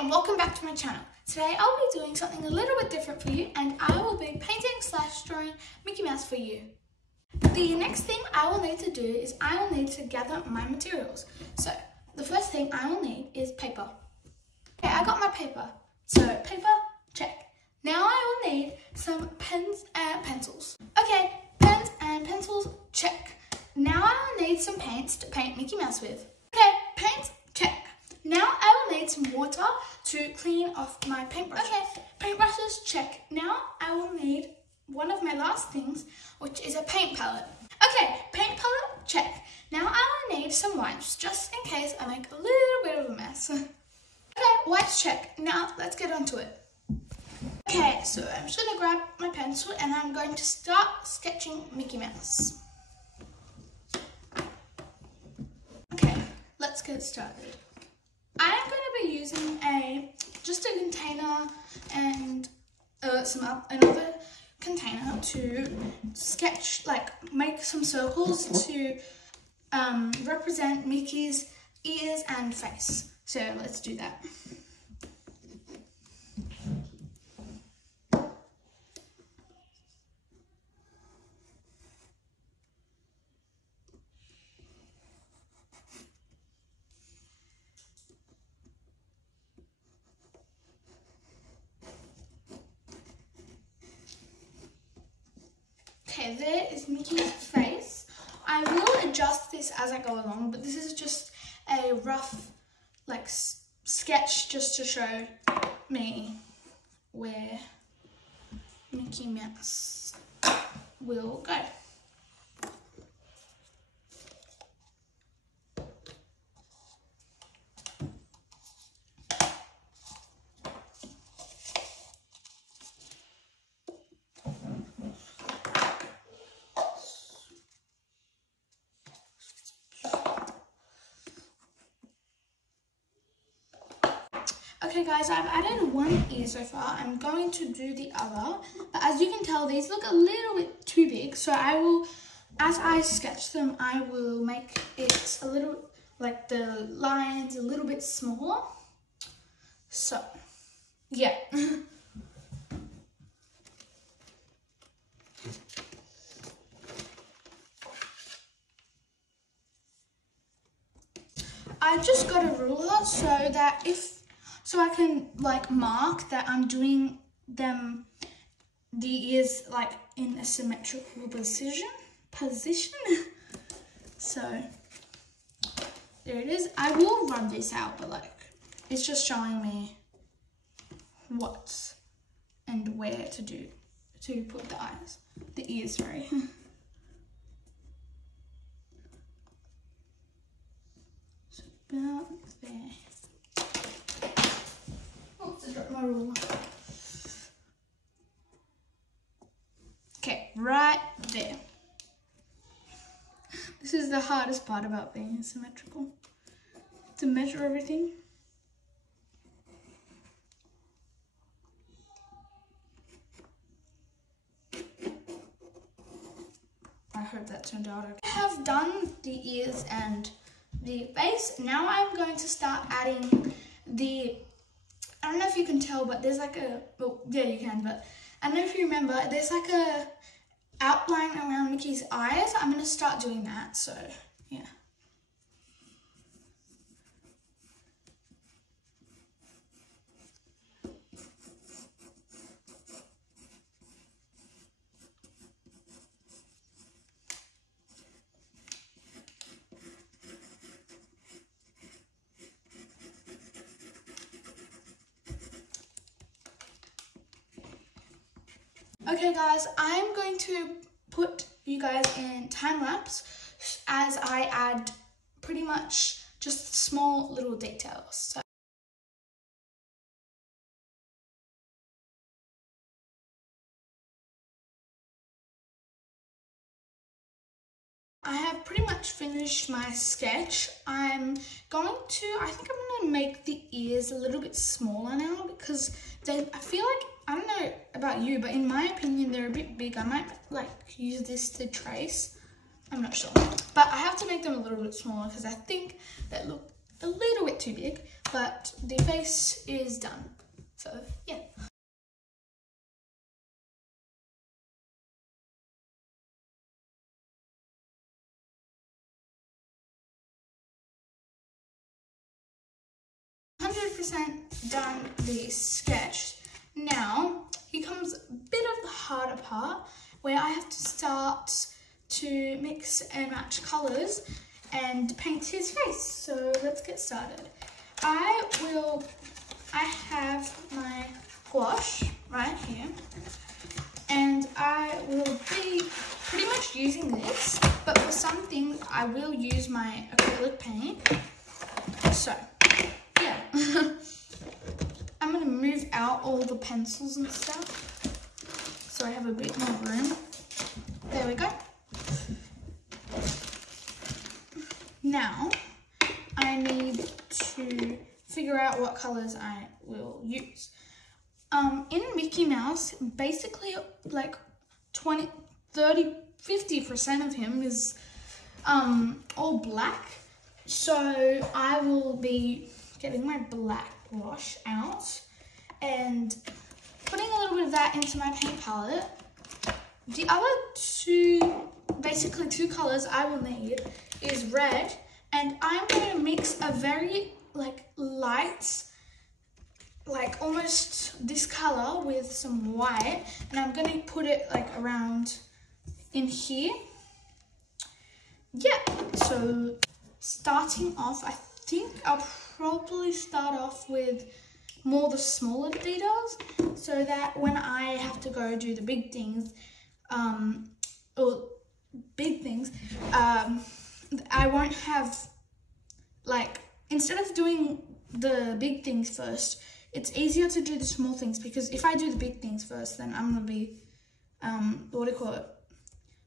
and welcome back to my channel. Today I'll be doing something a little bit different for you, and I will be painting/drawing Mickey Mouse for you. The next thing I will need to do is I will need to gather my materials. So the first thing I will need is paper. Okay, I got my paper. So paper, check. Now I will need some pens and pencils. Okay, pens and pencils, check. Now I will need some paints to paint Mickey Mouse with. Okay, paints, check. Now I will need some water to clean off my paintbrushes. Okay, paintbrushes, check. Now I will need one of my last things, which is a paint palette. Okay, paint palette, check. Now I will need some wipes, just in case I make a little bit of a mess. Okay, wipes, check. Now let's get onto it. Okay, so I'm just gonna grab my pencil and I'm going to start sketching Mickey Mouse. Okay, let's get started. I'm going to be using just a container and another container to sketch, make some circles to represent Mickey's ears and face. So let's do that. Okay, there is Mickey's face. I will adjust this as I go along, but this is just a rough, sketch just to show me where Mickey Mouse will go. Okay guys, I've added one ear so far. I'm going to do the other, but as you can tell, these look a little bit too big, so as I sketch them, I will make it a little, the lines a little bit smaller. So, yeah. I just got a ruler so I can mark that I'm doing the ears in a symmetrical position. So there it is. I will run this out, but it's just showing me what and where to put the ears, sorry. So about there. My ruler. Okay, right there. This is the hardest part about being symmetrical, to measure everything. I hope that turned out okay. I have done the ears and the face. Now I'm going to start adding I don't know if you can tell, but there's well, yeah, you can, but I don't know if you remember, there's a outline around Mickey's eyes. I'm going to start doing that, so yeah. Okay guys, I'm going to put you guys in time lapse as I add pretty much just small little details. So I have pretty much finished my sketch. I think I'm going to make the ears a little bit smaller now because I feel I don't know about you, but in my opinion, they're a bit big. I might use this to trace. I'm not sure. But I have to make them a little bit smaller because I think they look a little bit too big, but the face is done. So yeah. Done the sketch. Now here comes a bit of the harder part where I have to start to mix and match colours and paint his face. So let's get started. I have my gouache right here, and I will be pretty much using this, but for some things I will use my acrylic paint. So yeah. I'm going to move out all the pencils and stuff so I have a bit more room. There we go. Now I need to figure out what colours I will use. In Mickey Mouse, basically like 20, 30, 50% of him is all black. So I will be getting my black wash out and putting a little bit of that into my paint palette. The other basically two colours I will need is red, and I'm going to mix a very like light, like almost this colour with some white, and I'm going to put it like around in here. Yeah, so starting off, I think I'll probably start off with more the smaller details so that when I have to go do the big things, I won't have, like, instead of doing the big things first, it's easier to do the small things, because if I do the big things first, then I'm going to be,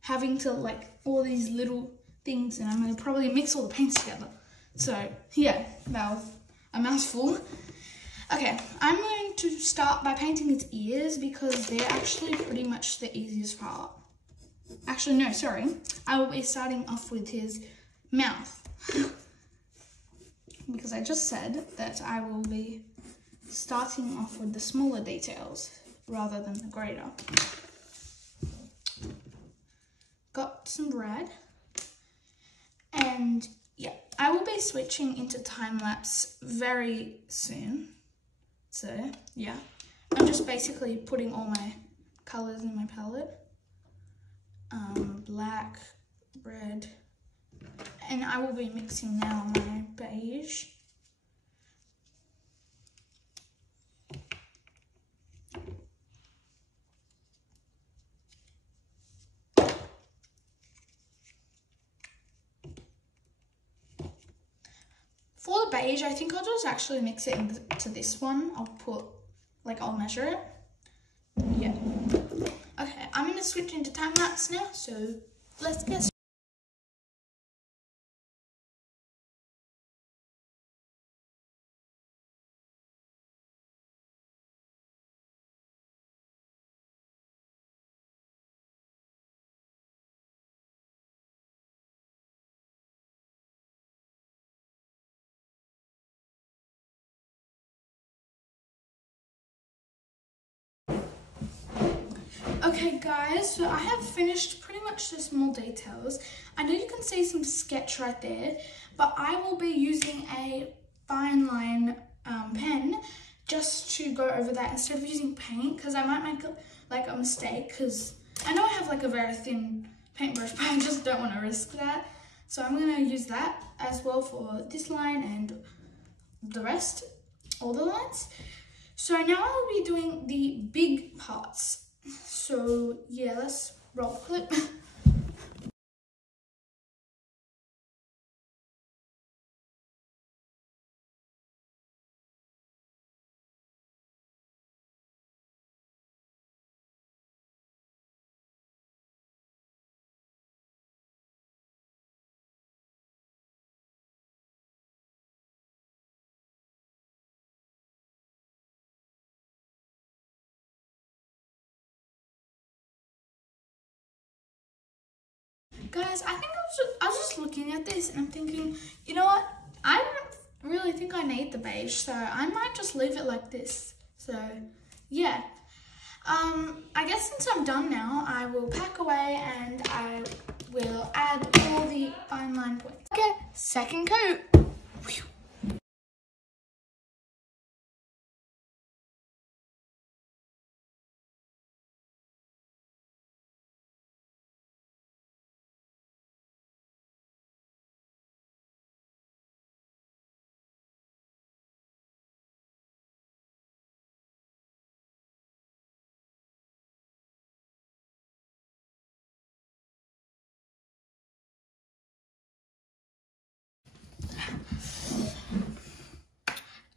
having to, like, all these little things, and I'm going to probably mix all the paints together. So, yeah, that was a mouthful. Okay, I'm going to start by painting his ears because they're actually pretty much the easiest part. Actually, no, sorry. I will be starting off with his mouth. Because I just said that I will be starting off with the smaller details rather than the greater. Got some red. And yeah, I will be switching into time-lapse very soon. So yeah, I'm just basically putting all my colours in my palette. Black, red, and I will be mixing now my beige. For the beige, I think I'll just actually mix it into this one. I'll measure it. Yeah. Okay, I'm going to switch into time-lapse now, so let's get started. Okay guys, so I have finished pretty much the small details. I know you can see some sketch right there, but I will be using a fine line pen just to go over that instead of using paint, because I might make a mistake, because I know I have like a very thin paintbrush, but I just don't want to risk that. So I'm going to use that as well for this line and the rest, all the lines. So now I'll be doing the big parts. So yeah, let's roll clip. Guys, I think I was just looking at this and I'm thinking, you know what? I don't really think I need the beige, so I might just leave it like this. So yeah, I guess since I'm done now, I will pack away and I will add all the fine line points. Okay, second coat.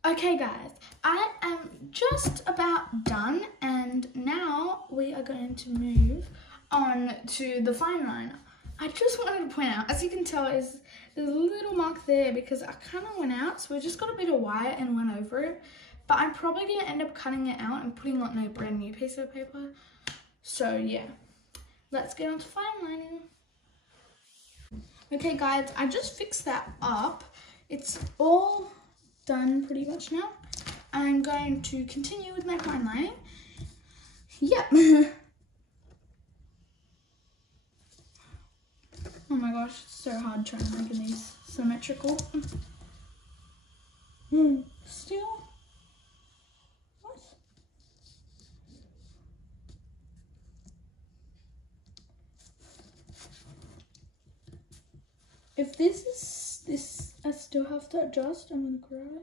Okay guys, I am just about done and now we are going to move on to the fine liner. I just wanted to point out, as you can tell, there's a little mark there because I kind of went out, so we just got a bit of wire and went over it. But I'm probably going to end up cutting it out and putting it on a brand new piece of paper. So yeah, let's get on to fine lining. Okay guys, I just fixed that up. It's all done pretty much now. I'm going to continue with my fine lining. Yep. Oh my gosh, it's so hard trying to make these symmetrical. Still? What? If this is this, I still have to adjust. I'm gonna cry.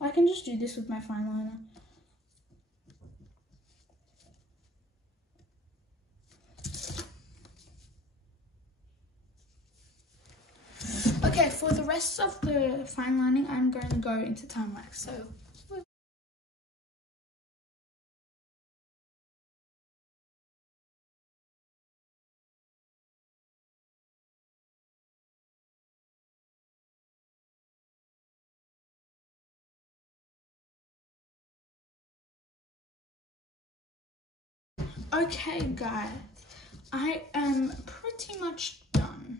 I can just do this with my fine liner. Okay, for the rest of the fine lining, I'm going to go into time wax. So. Okay guys, I am pretty much done.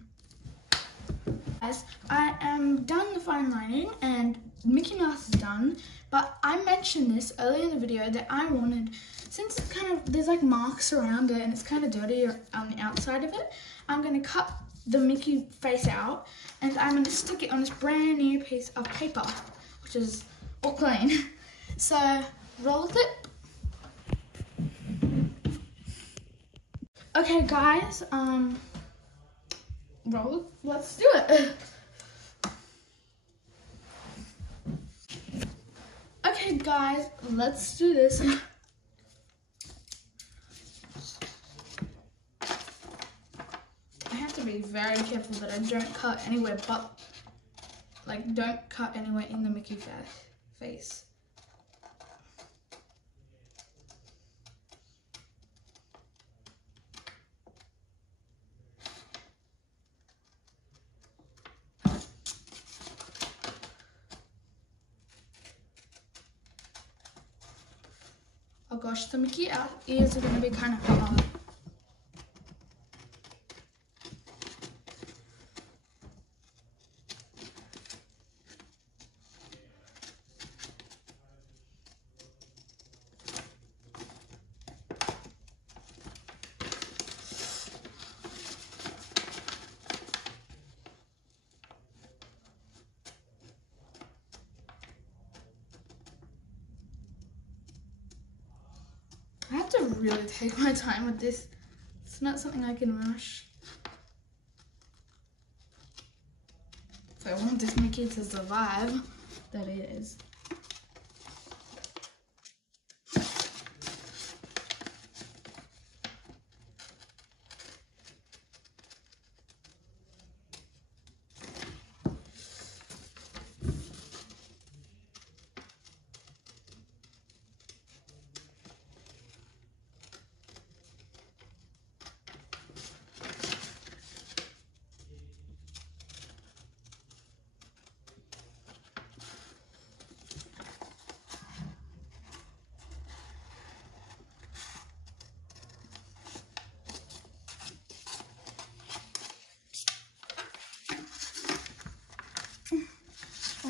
Guys, I am done the fine lining and Mickey Mouse is done, but I mentioned this earlier in the video that I wanted, since it's kind of, there's like marks around it and it's kind of dirty on the outside of it, I'm going to cut the Mickey face out and I'm going to stick it on this brand new piece of paper, which is all clean. So, roll the clip. Okay guys, let's do it. Okay guys, let's do this. I have to be very careful that I don't cut anywhere but, like, don't cut anywhere in the Mickey face. Oh gosh, the Mickey ears are going to be kind of hard. I have to really take my time with this. It's not something I can rush. If I want this Mickey to survive, that is.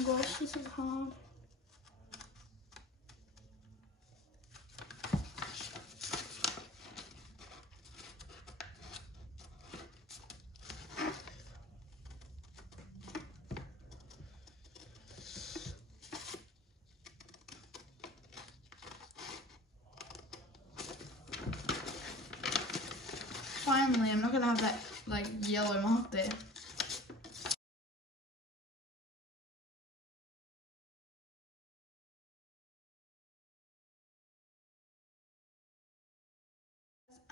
my gosh, this is hard. Finally, I'm not gonna have that like yellow mark there.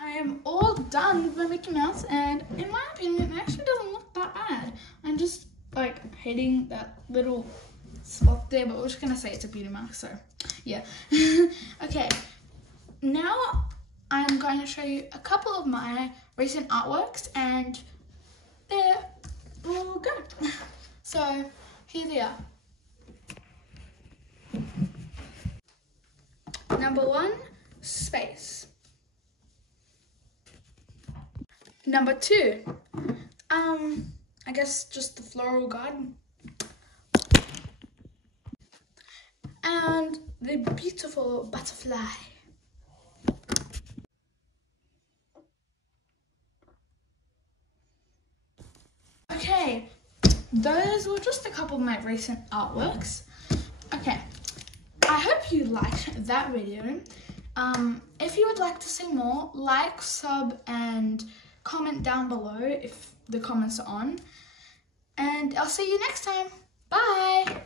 I am all done with my Mickey Mouse, and in my opinion, it actually doesn't look that bad. I'm just like hating that little spot there, but we're just gonna say it's a beauty mark, so yeah. Okay, now I'm going to show you a couple of my recent artworks, and there we'll go. So here they are. Number 1, space. Number 2, I guess just the floral garden. And the beautiful butterfly. Okay, those were just a couple of my recent artworks. Okay, I hope you liked that video. If you would like to see more, like, sub, and comment down below if the comments are on. And I'll see you next time. Bye!